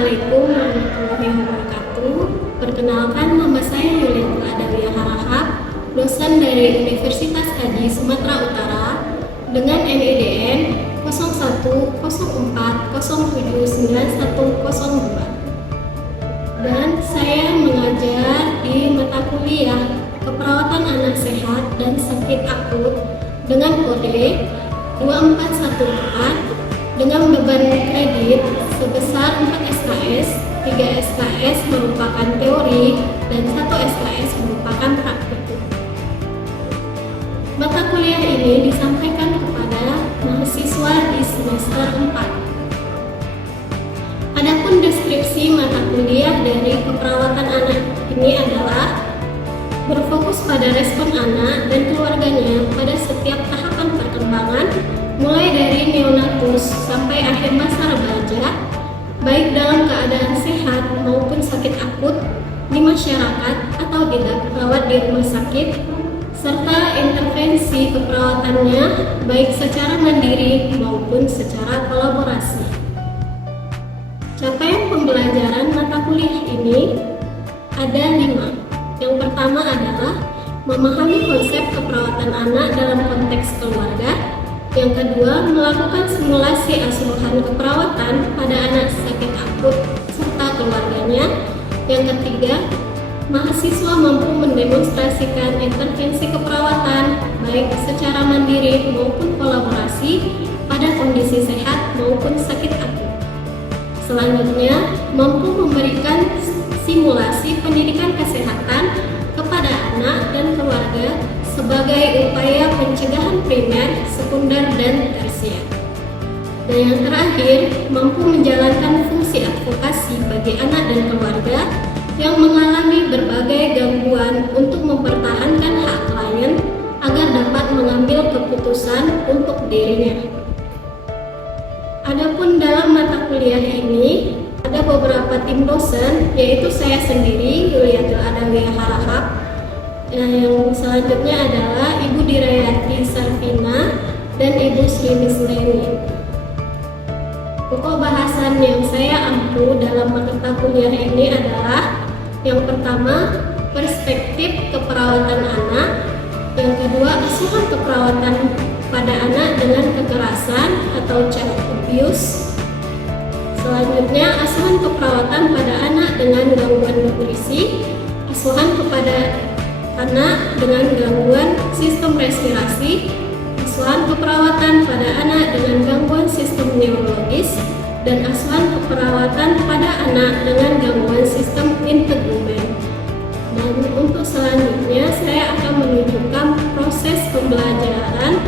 Assalamualaikum warahmatullahi wabarakatuh. Perkenalkan, nama saya Yulianti Adawiyah Harahap, dosen dari Universitas Haji Sumatera Utara dengan NIDN 0104079102. Dan saya mengajar di mata kuliah Keperawatan Anak Sehat dan Sakit Akut dengan kode 2414 dengan beban kredit sebesar 4 SKS, 3 SKS merupakan teori dan 1 SKS merupakan praktikum. Mata kuliah ini disampaikan kepada mahasiswa di semester 4. Adapun deskripsi mata kuliah dari keperawatan anak ini adalah berfokus pada respon anak dan keluarganya pada setiap tahapan perkembangan, mulai dari neonatus sampai akhir masa remaja, baik dalam keadaan sehat maupun sakit akut di masyarakat atau dirawat di rumah sakit, serta intervensi keperawatannya baik secara mandiri maupun secara kolaborasi. Capaian pembelajaran mata kuliah ini ada 5. Yang pertama adalah memahami konsep keperawatan anak dalam konteks keluarga. Yang kedua, melakukan simulasi asuhan keperawatan pada anak sakit akut serta keluarganya. Yang ketiga, mahasiswa mampu mendemonstrasikan intervensi keperawatan baik secara mandiri maupun kolaborasi pada kondisi sehat maupun sakit akut. Selanjutnya, mampu memberikan simulasi pendidikan kesehatan kepada anak dan keluarga sebagai upaya pencegahan primer, sekunder, dan tersier. Dan yang terakhir, mampu menjalankan fungsi advokasi bagi anak dan keluarga yang mengalami berbagai gangguan untuk mempertahankan hak klien agar dapat mengambil keputusan untuk dirinya. Adapun dalam mata kuliah ini, ada beberapa tim dosen, yaitu saya sendiri, Yulianti Adawiyah Harahap. Yang selanjutnya adalah Ibu Dirayati Sarvina dan Ibu Sri Misleni. Pokok bahasan yang saya ampu dalam mata kuliah ini adalah yang pertama, perspektif keperawatan anak. Yang kedua, asuhan keperawatan pada anak dengan kekerasan atau child abuse. Selanjutnya, asuhan keperawatan pada anak dengan gangguan nutrisi, asuhan kepada anak dengan gangguan sistem respirasi, asuhan keperawatan pada anak dengan gangguan sistem neurologis, dan asuhan keperawatan pada anak dengan gangguan sistem integumen. Dan untuk selanjutnya, saya akan menunjukkan proses pembelajaran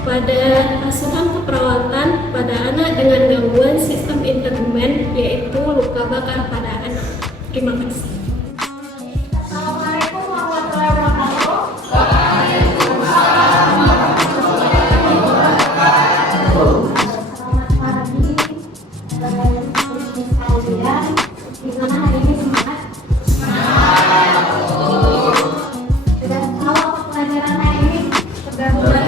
pada asuhan keperawatan pada anak dengan gangguan sistem integumen, yaitu luka bakar pada anak. Terima kasih. Assalamualaikum warahmatullahi wabarakatuh. Selamat pagi, sekalian. Gimana hari ini semangat? Sudah tahu apa pelajaran hari ini? Sudah mulai.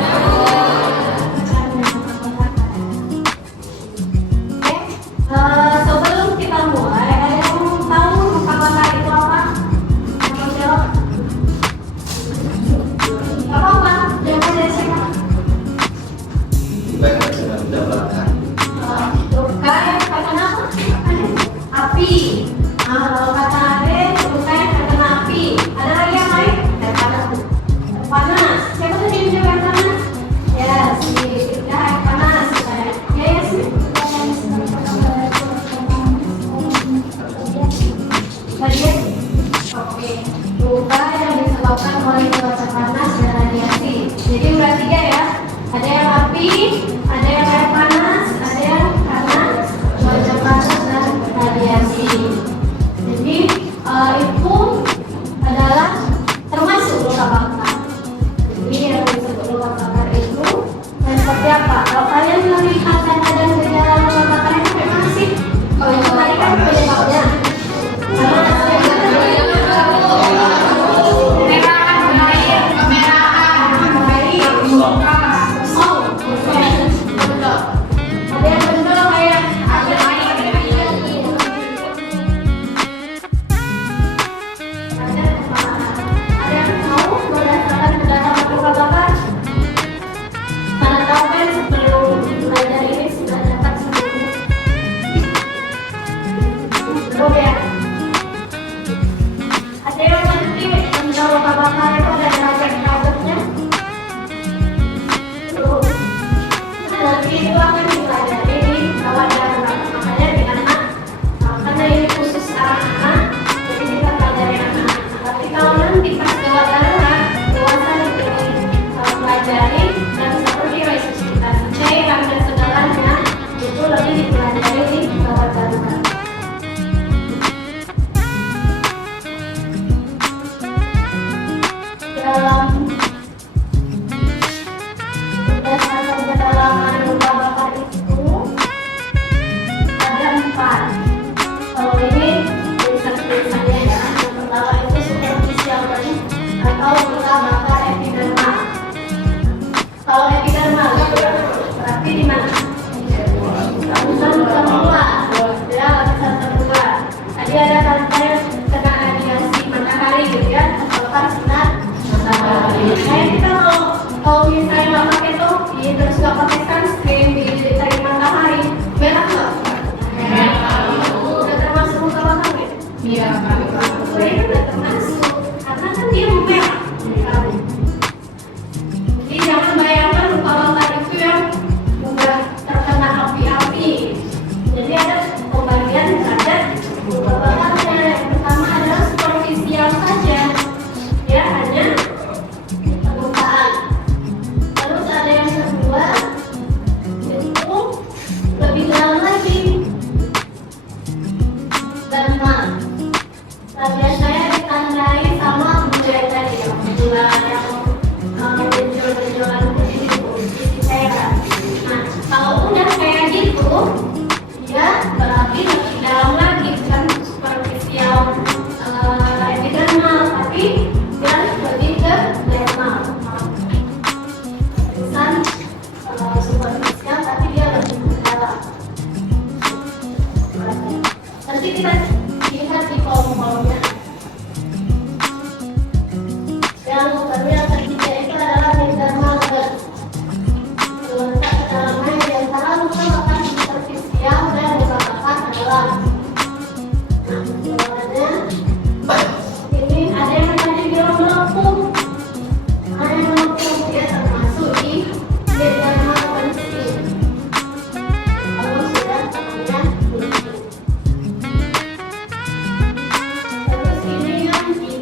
Sebelum kita mulai, ada yang tahu luka bakar itu itu akan dipelajari di rawat darurat. Makanya di anak, karena ini khusus anak-anak, jadi kita pelajari anak-anak. Tapi kalau nanti pas gawat darurat, dewasa dipelajari dan seperti resusitasi cairan dan segalanya itu lebih dipelajari di gawat darurat. Dalam berdasarkan kedalaman luka bakar itu ada 4. Kalau ini tulisan-tulisannya ya, yang pertama itu superficial burn atau luka bakar epidermal. Kalau epidermal berarti di mana? Lapisan terluar, ya lapisan terluar. Tadi ada kata kena radiasi matahari gitu ya, atau sinar matahari. Nah kita kalau misalnya nggak pakai topi terus nggak pakai sunscreen dari matahari, merah nggak? Udah termasuk luka bakar ya? Iya. Ini udah termasuk, karena kan dia merah. Jadi jangan bayangkan luka bakar itu yang udah terkena api-api. Jadi ada pembagian terhadap luka bakarnya. Yang pertama adalah superficial saja, ya hanya permukaan. Terus ada yang kedua, itu lebih dalam lagi, dermal. Nah, biasanya ditandai sama bule tadi, bulan yang benjolan putih itu, isi cairan. Nah, kalau udah kayak gitu, dia berarti lebih dalam lagi, bukan superficial epidermal, tapi dia lebih ke dermal. Bukan superficial, tapi dia lebih ke dalam. Nanti kita lihat di kolom-kolomnya. Yang ketiga itu adalah dermal burn. Terletak di dalamnya di antara luka bakar superficial dan luka bakar dalam. Nah, jawabannya ini ada yang tadi bilang melengkung. Ada yang melengkung, dia termasuk di dermal burn. Kalau sudah tangannya bersih. Terus ini yang di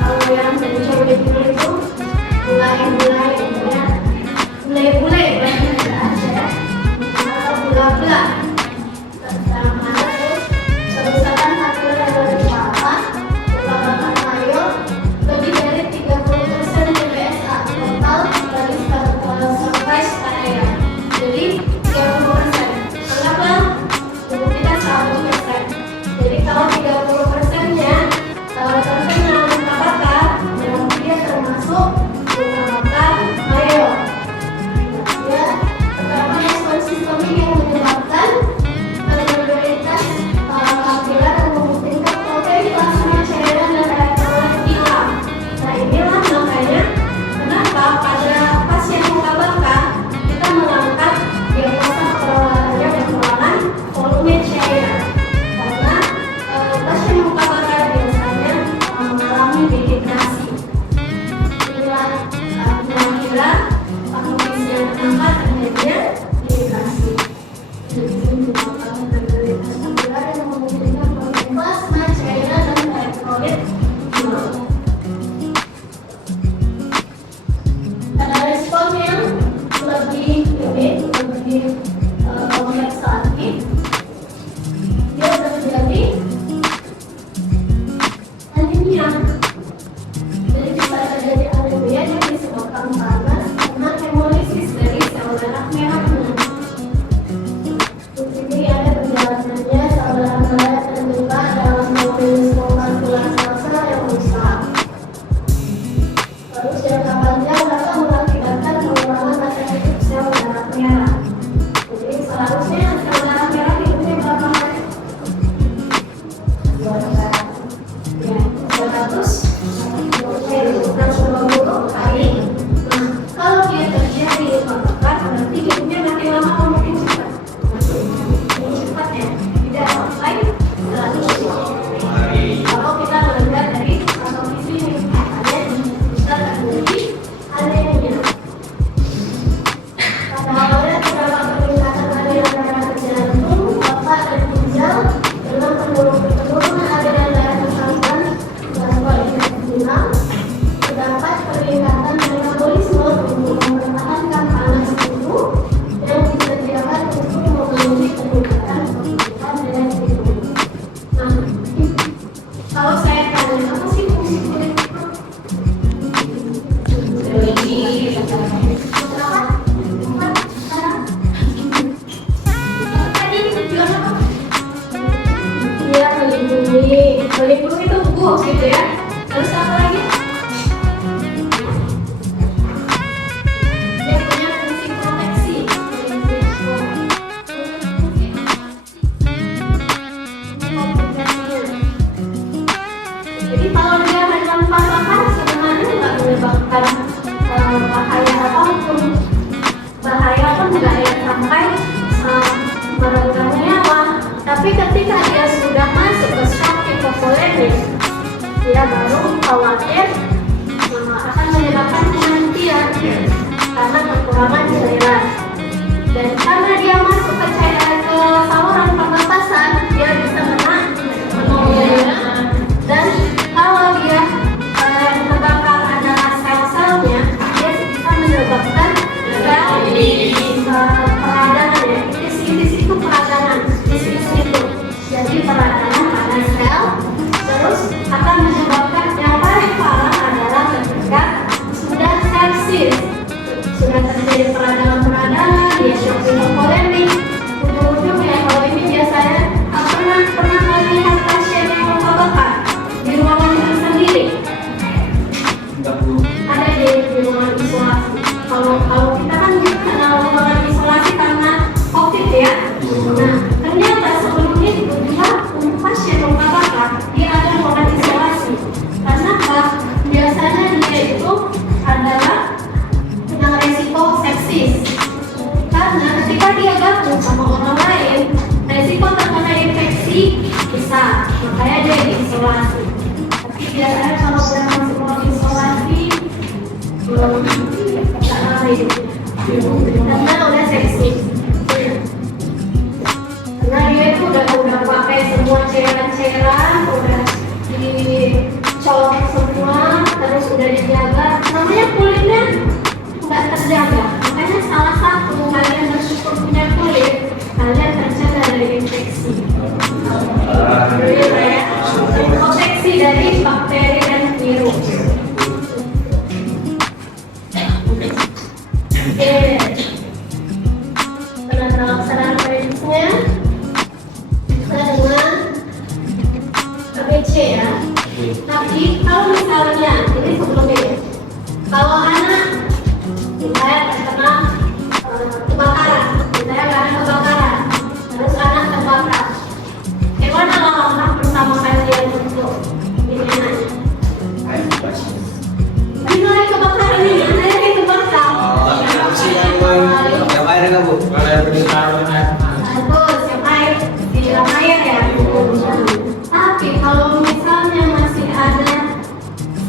kalau yang mencuri itu bule-bule atau bula-bula. Kerusakan kapiler kepala, luka bakar mayor, lebih dari 30% DBSA total dari surface area. Jadi 30%. Anggaplah tubuh kita 100%. Jadi kalau 30%-nya terkena luka bakar, berarti dia termasuk luka bakar mayor. Ya, terdapat respons sistemik yang menyebabkan tubuh gitu ya. Terus apa lagi? Dia punya fungsi proteksi. Jadi kalau dia mencampakkan sebenarnya nggak menyebabkan bahaya apapun. Bahaya pun nggak yang sampai merugikan nyawa. Tapi ketika dia sudah masuk ke shock hipovolemik, dia baru khawatir akan menyebabkan kematian karena kekurangan cairan. Dan karena dia masuk ke saluran pernapasan, dia bisa menolong. Dan kalau dia terbakar adalah sel-selnya, dia bisa menyebabkan peradangan ya. Tisis itu peradangan, tisis itu. Jadi peradangan pada sel, terus akan menyebabkan yang paling parah adalah ketika sudah sepsis, sudah terjadi peradangan, dia shock hipovolemik. Ujung-ujungnya kalau ini biasanya pernah melihat pasien yang luka bakar di ruangan tersendiri. Ada di ruangan isolasi. Kalau kita kan kenal ruangan isolasi karena COVID ya. Nah, ternyata sebelum itu dia pasien luka bakar, dia ada ruangan isolasi. Karena biasanya dia itu adalah yang resiko sepsis. Karena ketika dia gabung sama orang lain, resiko terkena infeksi bisa, makanya dia diisolasi. Tapi biasanya kalau sudah masuk ruang isolasi, karena udah sepsis. Karena dia itu udah pakai semua cairan-cairan, udah dicolok semua, terus udah dijaga. Namanya kulitnya nggak terjaga. Makanya salah satu kalian bersyukur punya kulit, kalian terjaga dari infeksi. Proteksi dari bakteri dan virus. Penata laksanaan medisnya dengan ABC ya. Tapi kalau misalnya ini sebelum ini, kalau anak misalnya terkena kebakaran, misalnya karena kebakaran, terus anak terbakar, gimana langkah pertama kalian untuk ini anaknya? Dimulai kebakaran ini, anaknya yang kebakar. Yang air enggak Bu? Bagus, yang air, disiram air ya. Tapi kalau misalnya masih ada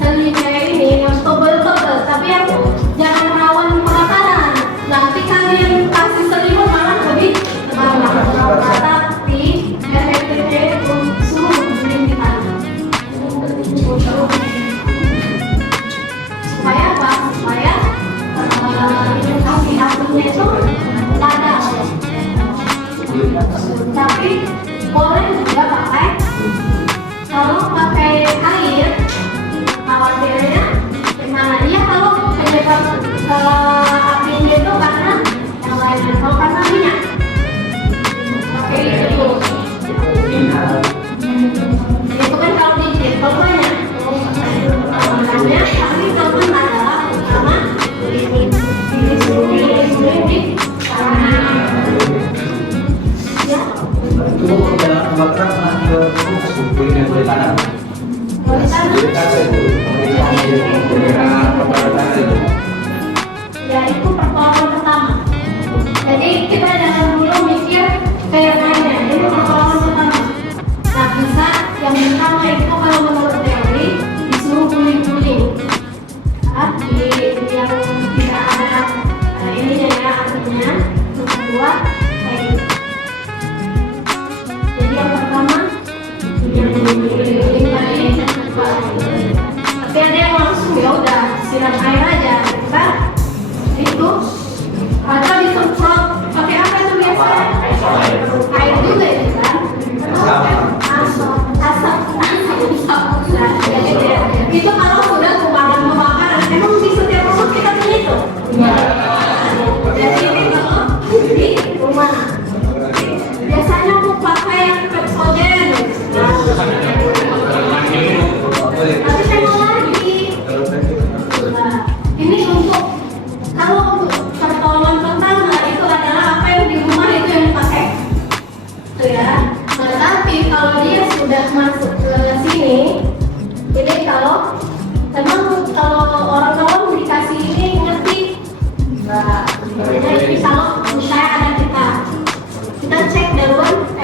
seli kayak ini yang tebel-tebel, tapi yang jangan rawan kebakaran. Nanti kalian kasih selimut malah lebih tebal. Tapi efektifnya itu suruh dingin supaya apa? Supaya apinya itu ada. Tapi boleh juga pakai, kalau pakai air khawatirnya gimana? Iya, kalau penyebab apinya itu karena yang lain, kalau karena minyak pakai itu. Itu kan kalau dikit, kalau banyak makanya kami teman adalah pertama ini karena ya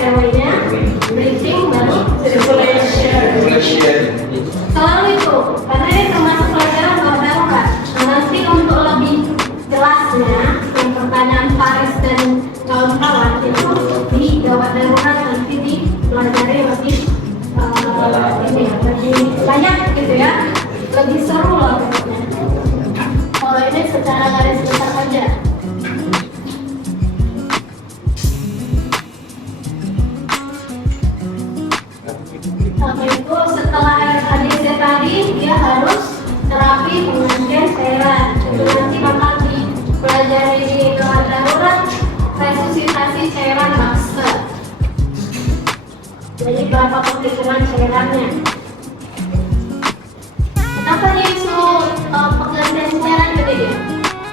RW-nya, breathing, baru circulation. Selalu itu, karena ini termasuk pelajaran gawat darurat. Nah, nanti untuk lebih jelasnya, yang pertanyaan Faris dan kawan-kawan itu di gawat darurat nanti dipelajari lebih ini ya, lebih banyak gitu ya, lebih seru lah pokoknya. Kalau ini secara garis besar aja. Itu setelah RADC tadi dia harus terapi penggantian cairan. Itu nanti bakal dipelajari di gawat darurat resusitasi cairan Baxter. Jadi berapa perhitungan cairannya? Kenapa disuruh penggantian cairan gede ya?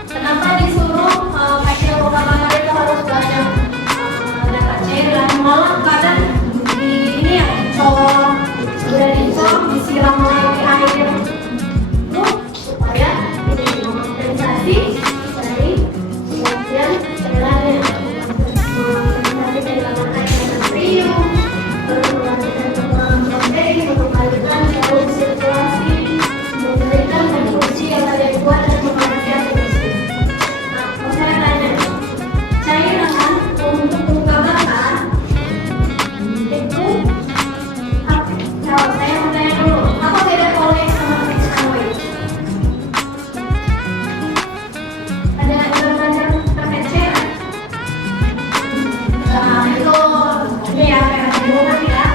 Kenapa disuruh pasien luka bakar itu harus banyak data cairan? Malah kadang di ini ya cowok udah dicor disiram lagi air itu supaya ini kompensasi dari penggantian cairannya, kompensasi kehilangan air dan natrium, terus menggantikan kekurangan protein, mengembalikan jalur sirkulasi, memberikan transfusi yang ada kuat dan memperhatikan fungsi. Nah, kalau saya tanya, cairan untuk luka bakar itu kalau saya mau tanya dulu, apa beda kolek sama pixanoid? Ada belajar terkait cairan? Nah, itu ini ya, kayak dulu nanti ya.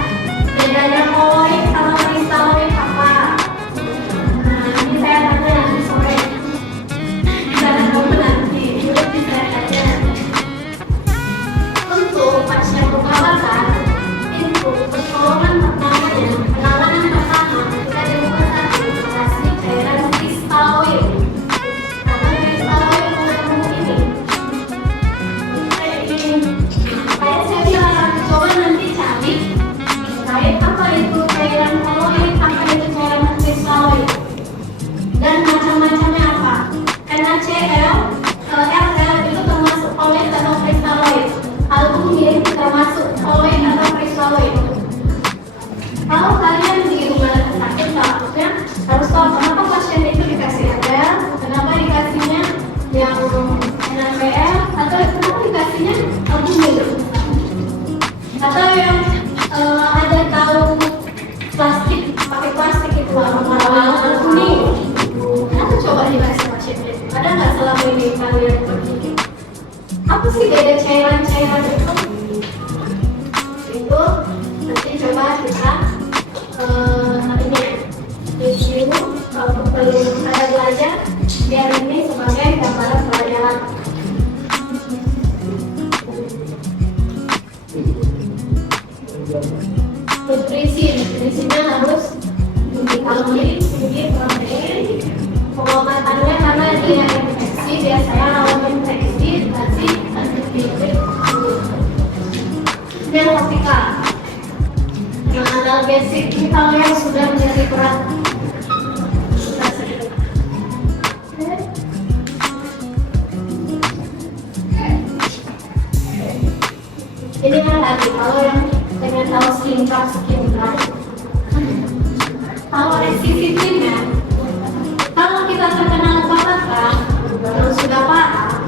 Bedanya kolek sama pixanoid apa? Nah, ini saya tanya nanti sore. Jangan kamu nanti, dulu saya tanya. Untuk pasien luka bakar itu pertolongan pertamanya, penanganan pertama kita di rumah sakit dikasih cairan kristaloid. Karena kristaloid mengandung ini. Kayak saya bilang, coba nanti cari terkait apa itu cairan koloid, apa itu cairan kristaloid, dan macam-macamnya apa. NaCl, RL itu termasuk koloid atau kristaloid. Albumin termasuk koloid atau kristaloid. Kalau kalian di rumah sakit seharusnya harus tahu kenapa pasien itu dikasih RL, kenapa dikasihnya yang NaCl, atau kenapa dikasihnya albumin, atau yang ada tahu plastik, pakai plastik itu warna kuning. Kenapa coba dikasih pasien itu? Ada nggak selama ini kalian berpikir apa sih beda cairan-cairan itu? Itu nanti coba kita ini review, kalau perlu ada belajar biar ini sebagai gambaran pelajaran. Nutrisinya harus tinggi kalori, tinggi protein. Pengobatannya karena dia infeksi, biasanya lawan infeksi kasih antibiotik. Yang topikal, yang analgesik ini kalau yang sudah menjadi berat. Ini kan tadi kalau yang dengan tahu skin craft. Kalau resisitifnya, kalau kita terkena luka bakar yang sudah parah,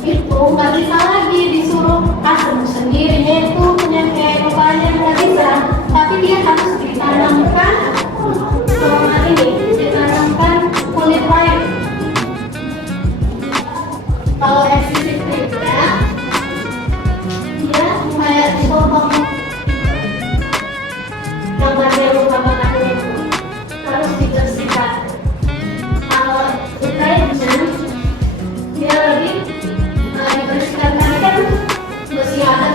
itu nggak bisa lagi disuruh sembuh sendiri. Itu penyakit lukanya nggak bisa, tapi dia harus ditanamkan ditanamkan kulit lain. Kalau resisitifnya, dia kayak dipotong yang bagian luka bakarnya itu harus dibersihkan. Kalau infection dia lebih dibersihkan karena kan masih ada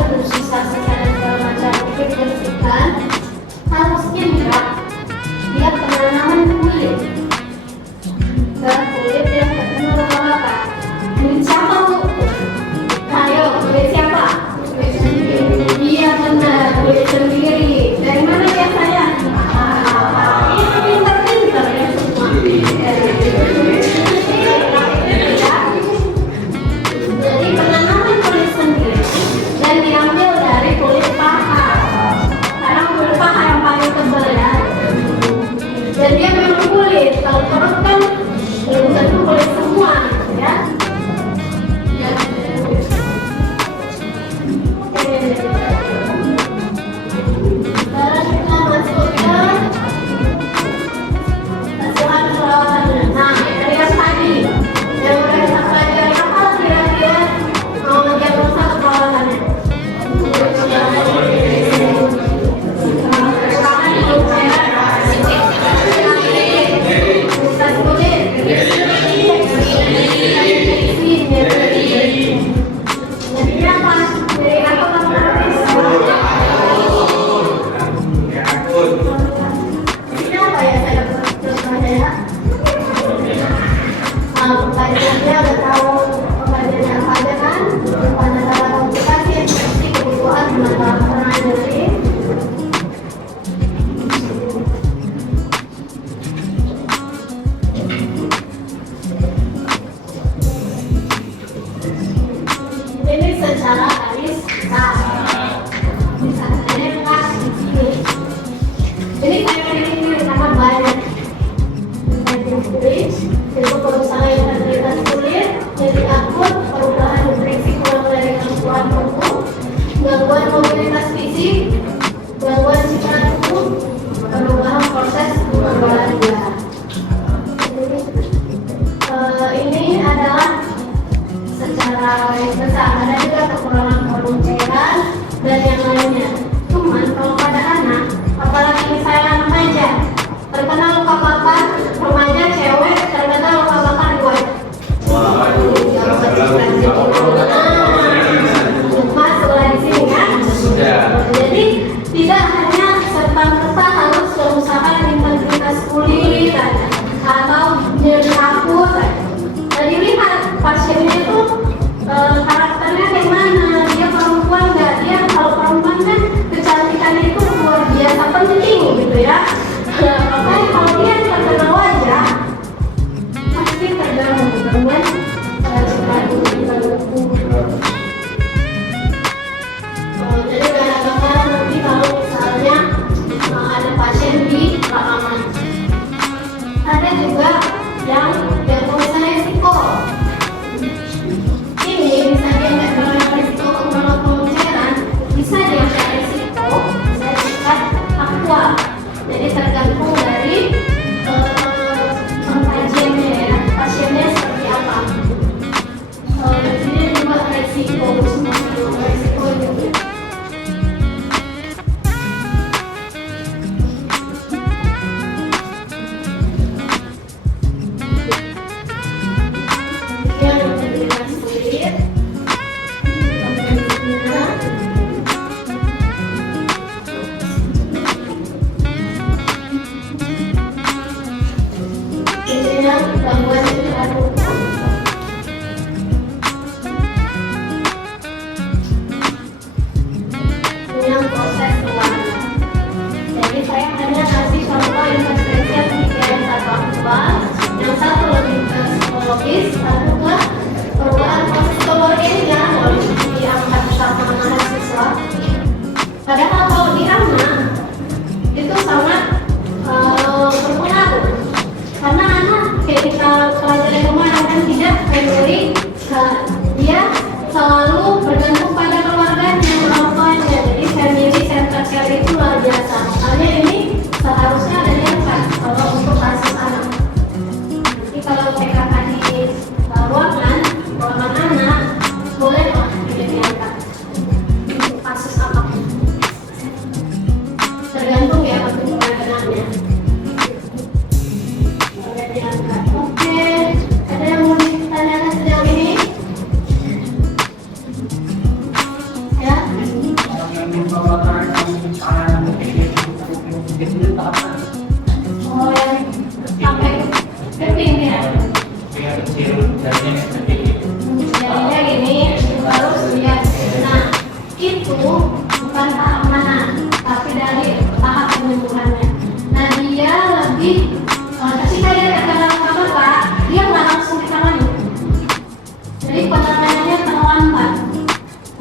gangguan mobilitas fisik, gangguan citra tubuh, perubahan proses pengembalian darah. Ini adalah secara garis besar. Ada juga kekurangan hormon cairan dan yang lainnya. Cuman kalau pada anak, apalagi misalnya remaja, terkena luka bakar, remaja cewek terkena luka bakar di wajah. Masuklah di sini kan? Jadi tidak hanya serta-merta harus kerusakan integritas kulit atau nyeri rambut. Dilihat pasiennya itu karakternya kayak mana, dia perempuan nggak, dia kalau perempuan kan kecantikannya itu luar biasa penting gitu ya. Makanya kalau dia terkena wajah pasti terganggu dengan jadi kadang-kadang nanti kalau misalnya ada pasien di lapangan, ada juga yang diagnosa resiko. Ini bisa dia nggak terlalu resiko kekurangan hormon cairan, bisa dia resiko, bisa tingkat aktual. Jadi tergantung dari pengkajiannya ya, pasiennya seperti apa. Di sini juga resiko, semua resiko juga. Proses keluarga. Jadi saya hanya kasih contoh intervensi yang satu aktual, yang satu lebih ke psikologis, satu ke perubahan proses keluarganya boleh diangkat sama mahasiswa. Padahal kalau di anak itu sangat berpengaruh, karena anak kayak kita pelajari kemarin kan tidak memori, dia selalu bergantung pada keluarganya, orang tuanya. Jadi family center care itu luar biasa. Makanya ini seharusnya ada diangkat kalau untuk kasus anak. Nanti kalau PKK di ruangan anak boleh lah diangkat untuk kasus apapun. Tergantung ya bentuk penanganannya. Boleh diangkat. Oke, ada yang mau ditanyakan sejauh ini? Oh, yang sampai keping ya? Jadinya gini, harus lihat. Nah, itu bukan tahap mana, tapi dari tahap penyembuhannya. Nah, dia lebih ketika dia terkena luka, dia nggak langsung ditangani. Jadi penanganannya terlambat.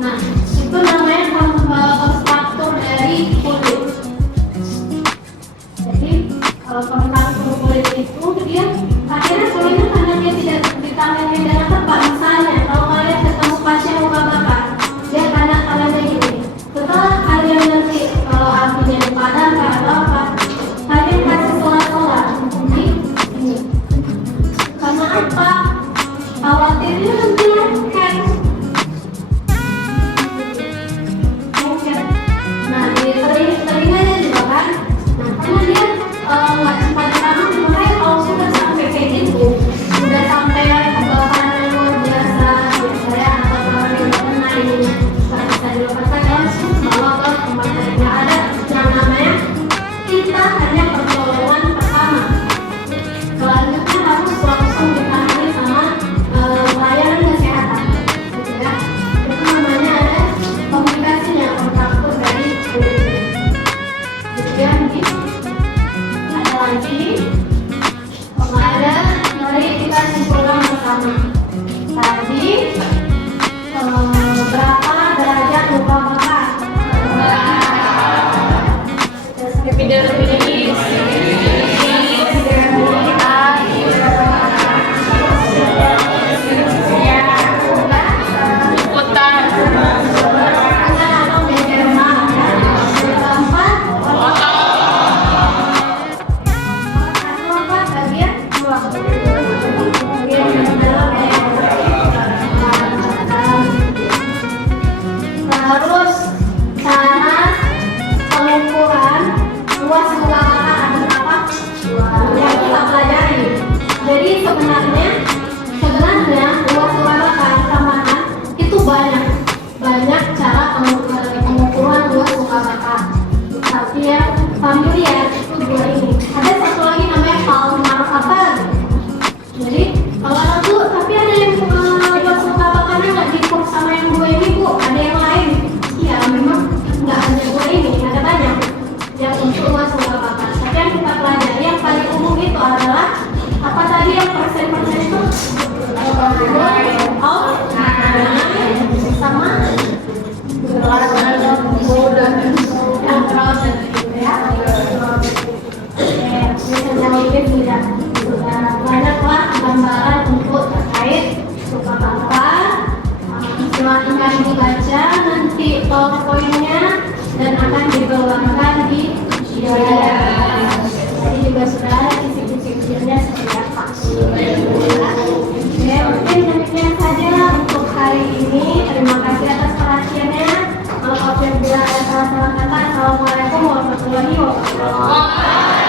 Nah, itu namanya kontraktur dari kulit. Jadi kontraktur kulit itu dia akhirnya kulitnya karena dia tidak ditangani dengan tepat. Misalnya kalau kalian ketemu pasien luka bakar, dia karena gini, sebenarnya luas suara tambahan itu banyak cara pengukuran luas suara. Tapi yang familiar itu dua ini. Ada satu lagi namanya palmar apa? Jadi kalau ada tuh, tapi ada yang luas suara nggak dikur sama yang dua ini bu. Ada yang lain? Iya, memang nggak hanya dua ini, ada banyak yang untuk luas suara. Tapi yang kita pelajari yang paling umum itu adalah apa tadi yang persen itu? Sama yang terus ya. Misalnya mungkin sudah banyaklah gambaran untuk terkait suka kata. Silahkan dibaca nanti powerpointnya dan akan dikeluarkan di tadi juga sudah ada kisi-kisi-kisinya seperti apa. Oke, mungkin demikian saja untuk hari ini. Terima kasih atas perhatiannya. Kalau apabila ada salah-salah kata, Assalamualaikum warahmatullahi wabarakatuh.